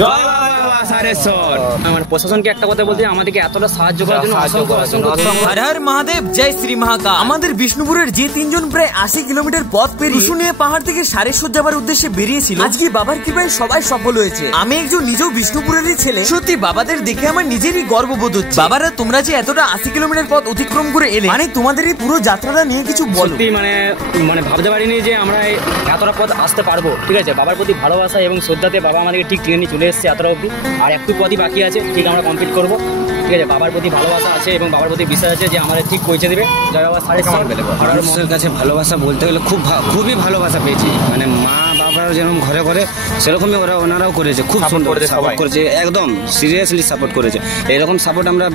জয় বাবা সারেশ্বর। আমার প্রশাসনকে একটা কথা বলতে, আমাদেরকে এতটা সাহায্য করার জন্য হর হর মহাদেব, জয় শ্রী মহাকাল। আমাদের বিষ্ণুপুরের যে তিনজন প্রায় 80 কিলোমিটার পথ পেরিয়ে শুনিয়ে পাহাড় থেকে সারেশ্বর যাবার উদ্দেশ্যে বেরিয়েছিল, আজকে বাবার কৃপায় সবাই সফল হয়েছে। আমি একজন নিজেও বিষ্ণুপুরেরই ছেলে, সত্যি বাবাদের দেখে আমার নিজেরই গর্ববোধ হচ্ছে। বাবারা, তোমরা যে এতটা 80 কিলোমিটার পথ অতিক্রম করে এলে, মানে তোমাদের এই পুরো যাত্রাটা নিয়ে কিছু বলো। মানে ভাবতে পারিনি যে আমরা এতটা পথ আসতে পারবো। ঠিক আছে, বাবার প্রতি ভালোবাসা এবং শ্রদ্ধাতে বাবা আমাদেরকে ঠিক টেনে নিয়ে চলে এসেছে এতটা অবধি। আর একটু পথই বাকি আছে, ঠিক আমরা কমপ্লিট করবো। ঠিক আছে, বাবার প্রতি ভালোবাসা আছে এবং বাবার প্রতি বিশ্বাস আছে যে আমাদের ঠিক পৌঁছে দেবে। জয় বাবা সারেশ্বর। মানুষের কাছে ভালোবাসা বলতে গেলে খুবই ভালোবাসা পেয়েছি। মানে মা বাবারা যেরকম ঘরে ঘরে সেরকমই ওনারাও করেছে, খুব সুন্দর সাপোর্ট করেছে, একদম সিরিয়াসলি সাপোর্ট করেছে। এরকম সাপোর্ট আমরা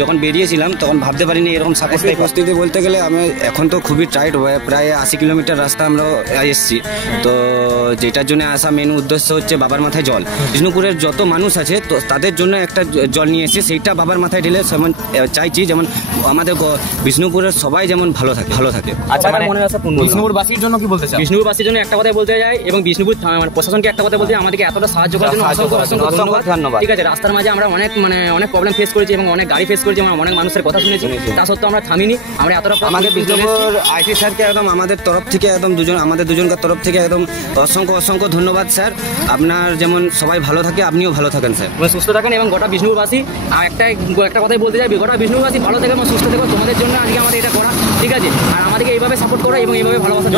যখন বেরিয়েছিলাম তখন ভাবতে পারিনি এরকম সাপোর্ট। উপস্থিতি বলতে গেলে আমি এখন তো খুবই টাইট হয়ে প্রায় 80 কিলোমিটার রাস্তা আমরা এসেছি। তো যেটার জন্য আসা মেন উদ্দেশ্য হচ্ছে বাবার মাথায় জল। বিষ্ণুপুরের যত মানুষ আছে তো তাদের জন্য একটা জল নিয়ে এসেছি, সেইটা বাবার মাথায় ঢেলে যেমন চাইছি যেমন আমাদের বিষ্ণুপুরের সবাই যেমন ভালো থাকে। আচ্ছা, মনে আছে বিষ্ণুপুরবাসীর জন্য কি বলতে চাই? বিষ্ণুপুরবাসীর জন্য একটা কথা বলতে যাই এবং বিষ্ণুপুর প্রশাসনকে একটা কথা বলতে, আমাদেরকে এতটা সাহায্য করার জন্য ধন্যবাদ। ঠিক আছে, রাস্তার মাঝে আমরা অনেক প্রবলেম ফেস করেছি এবং অনেক গাড়ি ফেস করেছি, অনেক মানুষের কথা শুনেছি, তা সত্ত্বেও আমরা থামিনি। আমরা এতটা আমাদের বিষ্ণুপুর আইটি স্যারকে একদম আমাদের তরফ থেকে একদম আমাদের দুজনকার তরফ থেকে একদম অসংখ্য ধন্যবাদ স্যার। আপনার যেমন সবাই ভালো থাকে, আপনিও ভালো থাকেন স্যার, সুস্থ থাকেন। এবং গোটা বিষ্ণুপুরবাসী একটা কথাই বলতে চাই, গোটা বিষ্ণুপুরবাসী ভালো থাকবে এবং সুস্থ থাকবে। তোমাদের জন্য আজকে আমাদের এটা করা। ঠিক আছে, আর আমাদেরকে এইভাবে সাপোর্ট করো এবং এইভাবে ভালোবাসা।